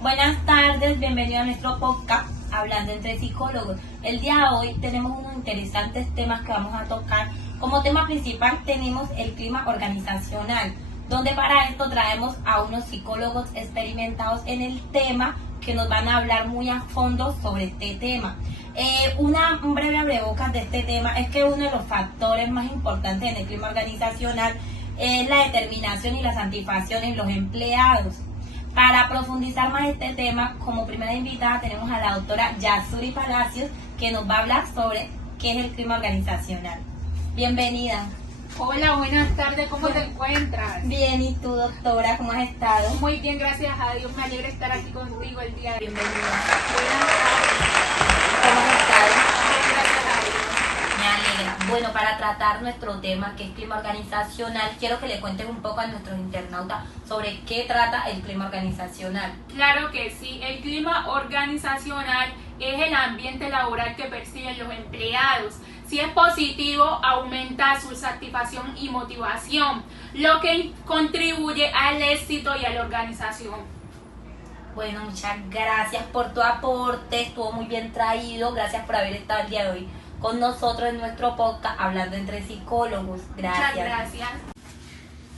Buenas tardes, bienvenido a nuestro podcast Hablando entre Psicólogos. El día de hoy tenemos unos interesantes temas que vamos a tocar. Como tema principal tenemos el clima organizacional, donde para esto traemos a unos psicólogos experimentados en el tema que nos van a hablar muy a fondo sobre este tema. Un breve abrebocas de este tema es que uno de los factores más importantes en el clima organizacional es la determinación y la satisfacción en los empleados. Para profundizar más este tema, como primera invitada tenemos a la doctora Yasuri Palacios, que nos va a hablar sobre qué es el clima organizacional. Bienvenida. Hola, buenas tardes, ¿cómo te encuentras? Bien, ¿y tú, doctora, cómo has estado? Muy bien, gracias a Dios, me alegra estar aquí contigo el día de hoy. Bienvenida. Buenas tardes. ¿Cómo has estado? Bien, gracias a Dios. Me alegra. Bueno, para tratar nuestro tema, que es clima organizacional, quiero que le cuentes un poco a nuestros internautas sobre qué trata el clima organizacional. Claro que sí, el clima organizacional es el ambiente laboral que perciben los empleados. Si es positivo, aumenta su satisfacción y motivación, lo que contribuye al éxito y a la organización. Bueno, muchas gracias por tu aporte, estuvo muy bien traído, gracias por haber estado el día de hoy con nosotros en nuestro podcast Hablando entre Psicólogos. Gracias. Muchas gracias.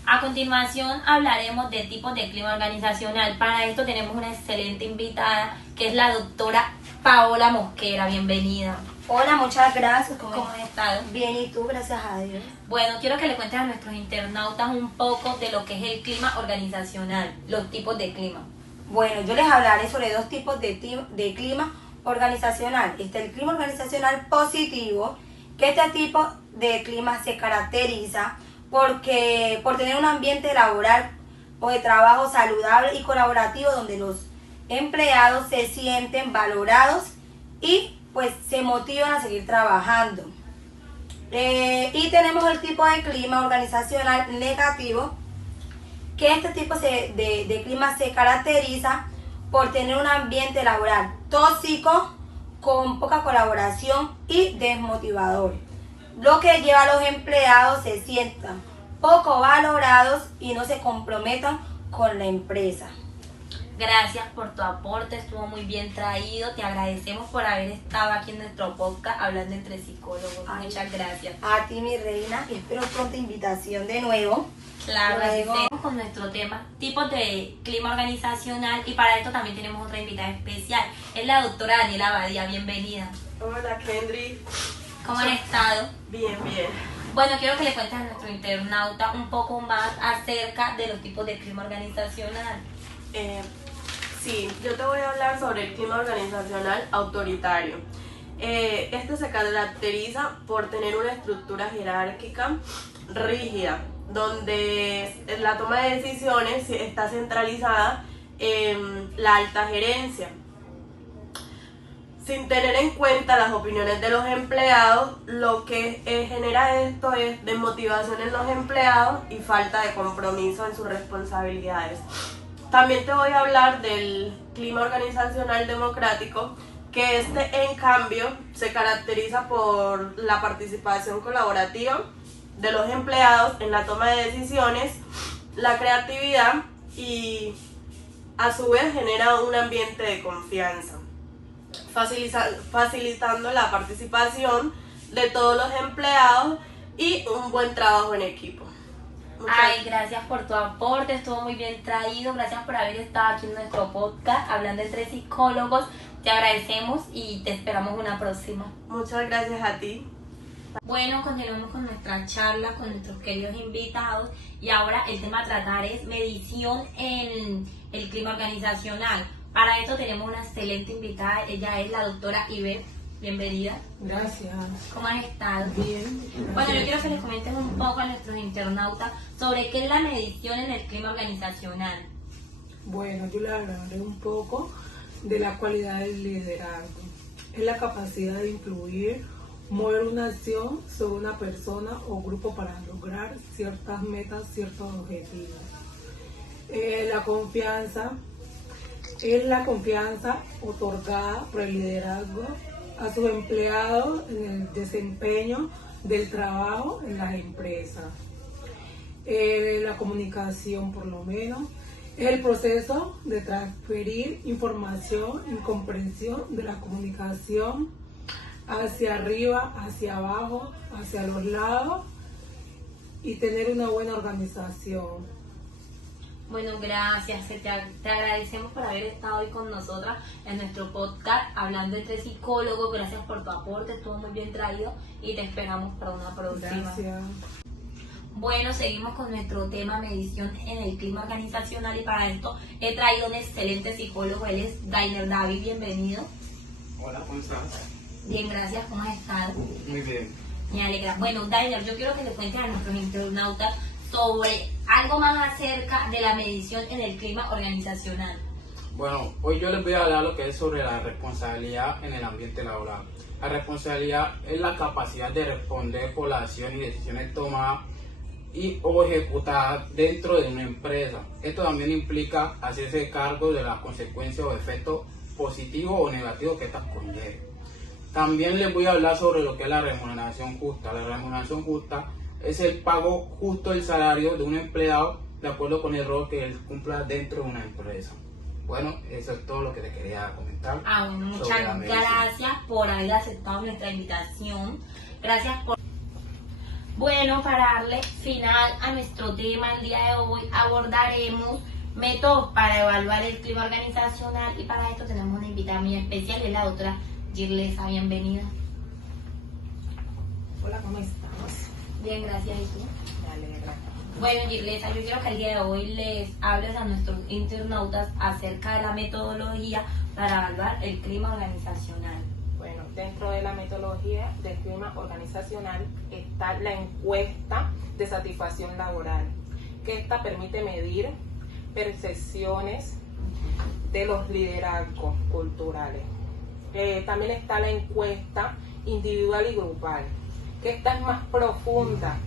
A continuación hablaremos de tipos de clima organizacional. Para esto tenemos una excelente invitada que es la doctora Paola Mosquera. Bienvenida. Hola, muchas gracias. ¿Cómo has estado? Bien, ¿y tú? Gracias a Dios. Bueno, quiero que le cuentes a nuestros internautas un poco de lo que es el clima organizacional, los tipos de clima. Bueno, yo les hablaré sobre dos tipos de clima organizacional. El clima organizacional positivo, que este tipo de clima se caracteriza por tener un ambiente laboral o de trabajo saludable y colaborativo donde los empleados se sienten valorados y pues se motivan a seguir trabajando. Y tenemos el tipo de clima organizacional negativo, que este tipo de clima se caracteriza por tener un ambiente laboral tóxico, con poca colaboración y desmotivador, lo que lleva a los empleados se sientan poco valorados y no se comprometan con la empresa. Gracias por tu aporte, estuvo muy bien traído, te agradecemos por haber estado aquí en nuestro podcast Hablando entre Psicólogos. Muchas gracias. A ti, mi reina, y espero pronta invitación de nuevo. Claro, Luego seguimos con nuestro tema, tipos de clima organizacional, y para esto también tenemos otra invitada especial, es la doctora Daniela Badía. Bienvenida. Hola, Kendry. ¿Cómo han estado? Bien, bien. Bueno, quiero que le cuentes a nuestro internauta un poco más acerca de los tipos de clima organizacional. Sí, yo te voy a hablar sobre el clima organizacional autoritario. Este se caracteriza por tener una estructura jerárquica rígida, donde la toma de decisiones está centralizada en la alta gerencia, sin tener en cuenta las opiniones de los empleados. Lo que genera esto es desmotivación en los empleados y falta de compromiso en sus responsabilidades. También te voy a hablar del clima organizacional democrático, que en cambio se caracteriza por la participación colaborativa de los empleados en la toma de decisiones, la creatividad y a su vez genera un ambiente de confianza, facilitando la participación de todos los empleados y un buen trabajo en equipo. Ay, gracias por tu aporte, estuvo muy bien traído, gracias por haber estado aquí en nuestro podcast Hablando entre Psicólogos, te agradecemos y te esperamos una próxima. Muchas gracias a ti. Bueno, continuamos con nuestra charla con nuestros queridos invitados y ahora el tema a tratar es medición en el clima organizacional. Para esto tenemos una excelente invitada, ella es la doctora Ibe. Bienvenida. Gracias. ¿Cómo han estado? Bien. Bueno, yo quiero que les comenten un poco a nuestros internautas sobre qué es la medición en el clima organizacional. Bueno, yo le hablaré un poco de la cualidad del liderazgo. Es la capacidad de influir, mover una acción sobre una persona o grupo para lograr ciertas metas, ciertos objetivos. La confianza es la confianza otorgada por el liderazgo a sus empleados en el desempeño del trabajo en las empresas. La comunicación, por lo menos, Es el proceso de transferir información y comprensión de la comunicación hacia arriba, hacia abajo, hacia los lados y tener una buena organización. Bueno, gracias. Te agradecemos por haber estado hoy con nosotras en nuestro podcast Hablando entre Psicólogos. Gracias por tu aporte, estuvo muy bien traído y te esperamos para una próxima. Gracias. Bueno, seguimos con nuestro tema medición en el clima organizacional y para esto he traído un excelente psicólogo, él es Dainer David, bienvenido. Hola, ¿cómo estás? Bien, gracias, ¿cómo has estado? Muy bien. Me alegra. Bueno, Dainer, yo quiero que le cuentes a nuestros internautas sobre algo más acerca de la medición en el clima organizacional. Bueno, hoy yo les voy a hablar lo que es sobre la responsabilidad en el ambiente laboral. La responsabilidad es la capacidad de responder por las acciones y decisiones tomadas o ejecutadas dentro de una empresa. Esto también implica hacerse cargo de las consecuencias o efectos positivos o negativos que estas conlleven. También les voy a hablar sobre lo que es la remuneración justa. La remuneración justa es el pago justo del salario de un empleado de acuerdo con el rol que él cumpla dentro de una empresa. Bueno, eso es todo lo que te quería comentar. Bueno, muchas gracias por haber aceptado nuestra invitación. Gracias por... Bueno, para darle final a nuestro tema el día de hoy, abordaremos métodos para evaluar el clima organizacional y para esto tenemos una invitada muy especial, es la doctora Girlesa, bienvenida. Hola, ¿cómo estamos? Bien, gracias, ¿y tú? Me alegra. Bueno, Girlesa, yo quiero que el día de hoy les hables a nuestros internautas acerca de la metodología para evaluar el clima organizacional. Bueno, dentro de la metodología del clima organizacional está la encuesta de satisfacción laboral, que esta permite medir percepciones de los liderazgos culturales. También está la encuesta individual y grupal, que esta es más profunda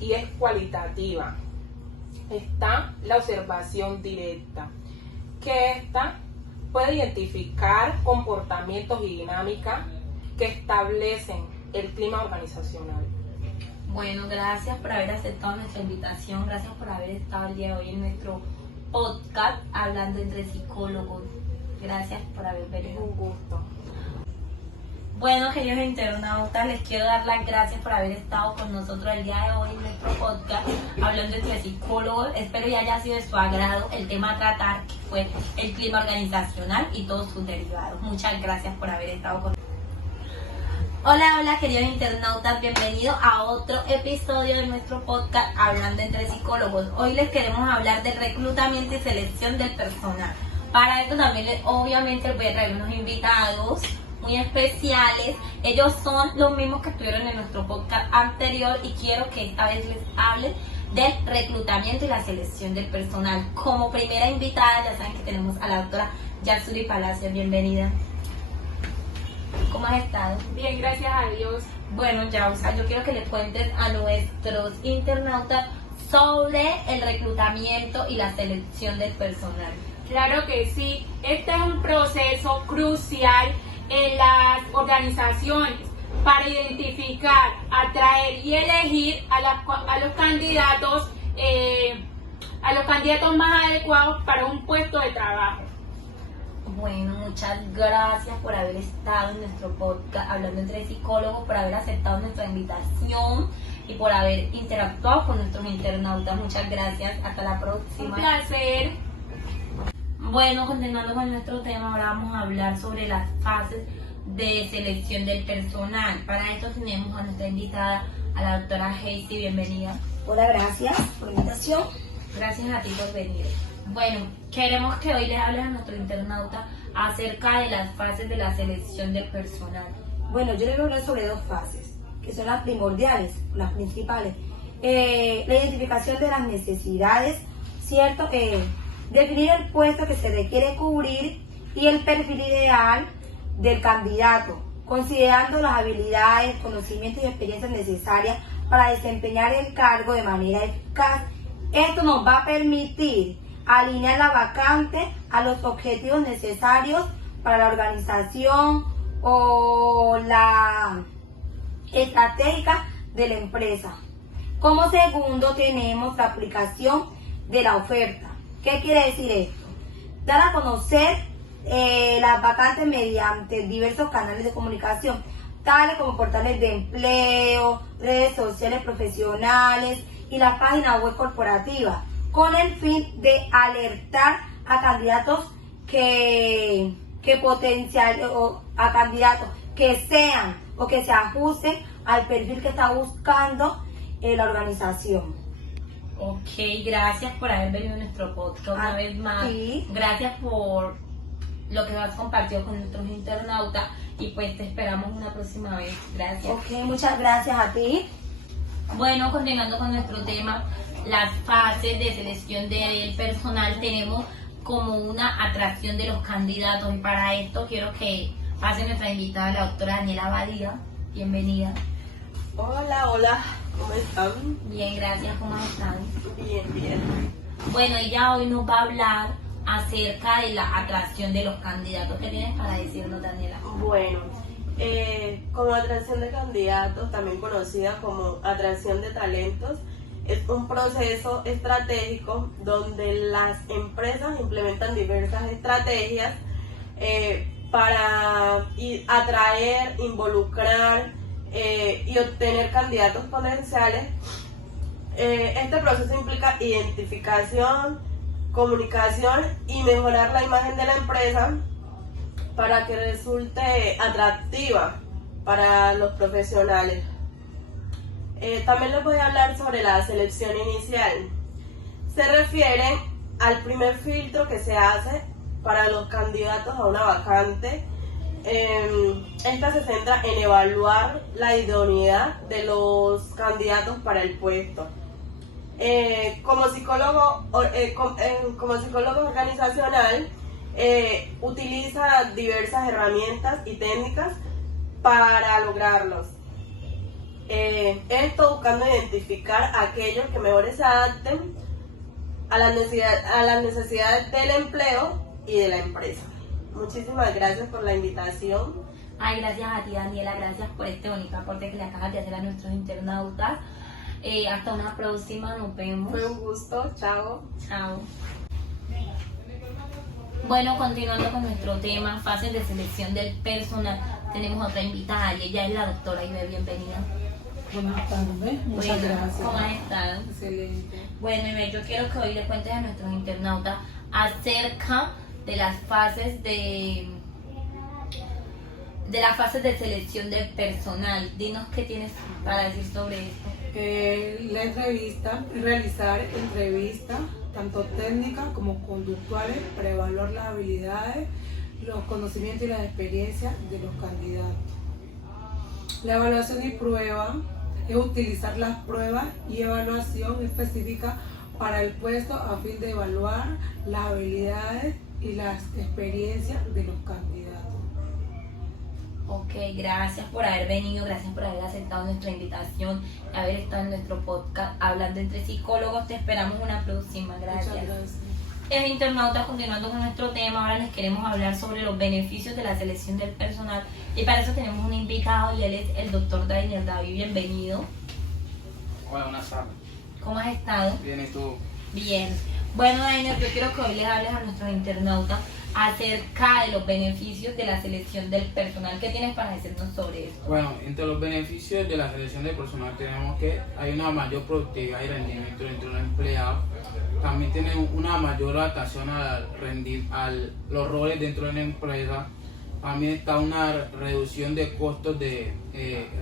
y es cualitativa. Está la observación directa, que esta puede identificar comportamientos y dinámicas que establecen el clima organizacional. Bueno, gracias por haber aceptado nuestra invitación, gracias por haber estado el día de hoy en nuestro podcast Hablando entre Psicólogos. Gracias por haber Es venido. un gusto. Bueno, queridos internautas, les quiero dar las gracias por haber estado con nosotros el día de hoy en nuestro podcast Hablando entre Psicólogos. Espero que haya sido de su agrado el tema a tratar, que fue el clima organizacional y todos sus derivados. Muchas gracias por haber estado con nosotros. Hola, queridos internautas, bienvenidos a otro episodio de nuestro podcast Hablando entre Psicólogos. Hoy les queremos hablar del reclutamiento y selección del personal. Para esto también, obviamente, les voy a traer unos invitados muy especiales. Ellos son los mismos que estuvieron en nuestro podcast anterior y quiero que esta vez les hable del reclutamiento y la selección del personal. Como primera invitada, ya saben que tenemos a la doctora Yatsuri Palacios. Bienvenida. ¿Cómo has estado? Bien, gracias a Dios. Bueno, Yausa, yo quiero que le cuentes a nuestros internautas sobre el reclutamiento y la selección del personal. Claro que sí, este es un proceso crucial en las organizaciones para identificar, atraer y elegir a los candidatos más adecuados para un puesto de trabajo. Bueno, muchas gracias por haber estado en nuestro podcast Hablando entre Psicólogos, por haber aceptado nuestra invitación y por haber interactuado con nuestros internautas. Muchas gracias, hasta la Un próxima. placer. Bueno, continuando con nuestro tema, ahora vamos a hablar sobre las fases de selección del personal. Para esto tenemos a nuestra invitada, a la doctora Heisy, bienvenida. Hola, gracias por la invitación. Gracias a ti por venir. Bueno, queremos que hoy les hables a nuestro internauta acerca de las fases de la selección del personal. Bueno, yo les voy a hablar sobre dos fases, que son las primordiales, las principales. La identificación de las necesidades, ¿cierto? Definir el puesto que se requiere cubrir y el perfil ideal del candidato, considerando las habilidades, conocimientos y experiencias necesarias para desempeñar el cargo de manera eficaz. Esto nos va a permitir alinear la vacante a los objetivos necesarios para la organización o la estratégica de la empresa. Como segundo tenemos la aplicación de la oferta. ¿Qué quiere decir esto? Dar a conocer las vacantes mediante diversos canales de comunicación, tales como portales de empleo, redes sociales profesionales y la página web corporativa, con el fin de alertar a candidatos que sean o que se ajusten al perfil que está buscando la organización. Ok, gracias por haber venido a nuestro podcast una vez más. Sí. Gracias por lo que has compartido con nuestros internautas y pues te esperamos una próxima vez. Gracias. Ok, muchas gracias a ti. Bueno, continuando con nuestro tema, las fases de selección del personal, tenemos como una atracción de los candidatos y para esto quiero que pase nuestra invitada, la doctora Daniela Badía. Bienvenida. Hola, ¿cómo están? Bien, gracias. ¿Cómo están? Bien. Bueno, ella hoy nos va a hablar acerca de la atracción de los candidatos. ¿Qué tienes para decirnos, Daniela? Bueno, como atracción de candidatos, también conocida como atracción de talentos, es un proceso estratégico donde las empresas implementan diversas estrategias para atraer, involucrar y obtener candidatos potenciales. Este proceso implica identificación, comunicación y mejorar la imagen de la empresa para que resulte atractiva para los profesionales. También les voy a hablar sobre la selección inicial. Se refiere al primer filtro que se hace para los candidatos a una vacante. Esta se centra en evaluar la idoneidad de los candidatos para el puesto. Como psicólogo organizacional, utiliza diversas herramientas y técnicas para lograrlos. Esto buscando identificar aquellos que mejor se adapten a las necesidades del empleo y de la empresa. Muchísimas gracias por la invitación. Ay, gracias a ti, Daniela. Gracias por este bonito aporte que le acabas de hacer a nuestros internautas. Hasta una próxima. Nos vemos. Fue un gusto. Chao. Chao. Bueno, continuando con nuestro tema, fases de selección del personal, tenemos otra invitada y ella es la doctora Ibe. Bienvenida. Buenas tardes, muchas Bueno, gracias. ¿cómo has estado? Excelente. Bueno, Ibe, yo quiero que hoy le cuentes a nuestros internautas acerca de las fases de las fases de selección del personal. Dinos qué tienes para decir sobre esto. La entrevista, realizar entrevistas, tanto técnicas como conductuales, para evaluar las habilidades, los conocimientos y las experiencias de los candidatos. La evaluación y prueba es utilizar las pruebas y evaluación específicas para el puesto a fin de evaluar las habilidades y las experiencias de los candidatos. Ok, gracias por haber venido, gracias por haber aceptado nuestra invitación, haber estado en nuestro podcast Hablando entre Psicólogos. Te esperamos una próxima. Gracias. Muchas gracias. Internautas, continuando con nuestro tema, ahora les queremos hablar sobre los beneficios de la selección del personal y para eso tenemos un invitado y él es el doctor Daniel David. Bienvenido. Hola, buenas tardes. ¿Cómo has estado? Bien, ¿y tú? Bien. Bueno, Daniel, yo quiero que hoy les hables a nuestros internautas acerca de los beneficios de la selección del personal. ¿Qué tienes para decirnos sobre esto? Bueno, entre los beneficios de la selección del personal tenemos que hay una mayor productividad y rendimiento dentro del empleado. También tiene una mayor adaptación a los roles dentro de la empresa. También está una reducción de costos de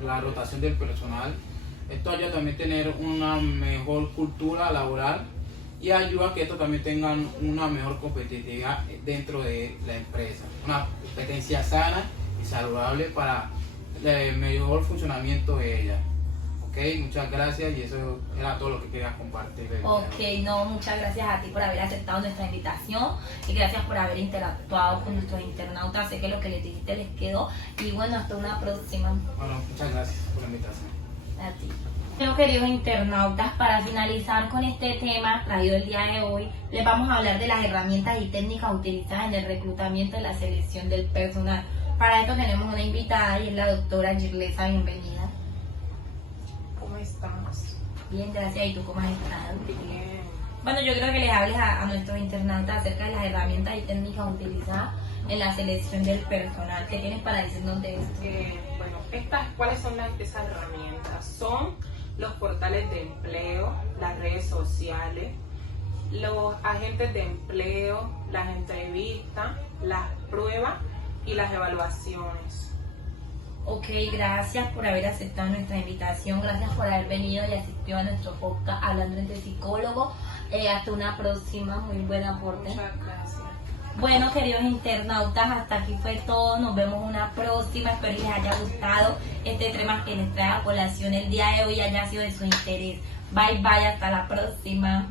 la rotación del personal. Esto ayuda también a tener una mejor cultura laboral y ayuda a que estos también tengan una mejor competitividad dentro de la empresa. Una competencia sana y saludable para el mejor funcionamiento de ella. Ok, muchas gracias y eso era todo lo que quería compartir. Ok, no, muchas gracias a ti por haber aceptado nuestra invitación y gracias por haber interactuado con nuestros internautas. Sé que lo que les dijiste les quedó y bueno, hasta una próxima. Bueno, muchas gracias por la invitación. A ti. Bueno, queridos internautas, para finalizar con este tema traído el día de hoy, les vamos a hablar de las herramientas y técnicas utilizadas en el reclutamiento y la selección del personal. Para esto tenemos una invitada y es la doctora Girlesa. Bienvenida. ¿Cómo estamos? Bien, gracias. ¿Y tú cómo has estado? Bien. Bueno, yo creo que les hables a nuestros internautas acerca de las herramientas y técnicas utilizadas en la selección del personal. ¿Qué tienes para decirnos de esto? Bueno, ¿cuáles son esas herramientas? Son los portales de empleo, las redes sociales, los agentes de empleo, las entrevistas, las pruebas y las evaluaciones. Ok, gracias por haber aceptado nuestra invitación, gracias por haber venido y asistido a nuestro podcast Hablando entre Psicólogos. Hasta una próxima, muy buen aporte. Muchas gracias. Bueno, queridos internautas, hasta aquí fue todo. Nos vemos una próxima. Espero les haya gustado este tema que les trae a colación el día de hoy y haya sido de su interés. Bye bye, hasta la próxima.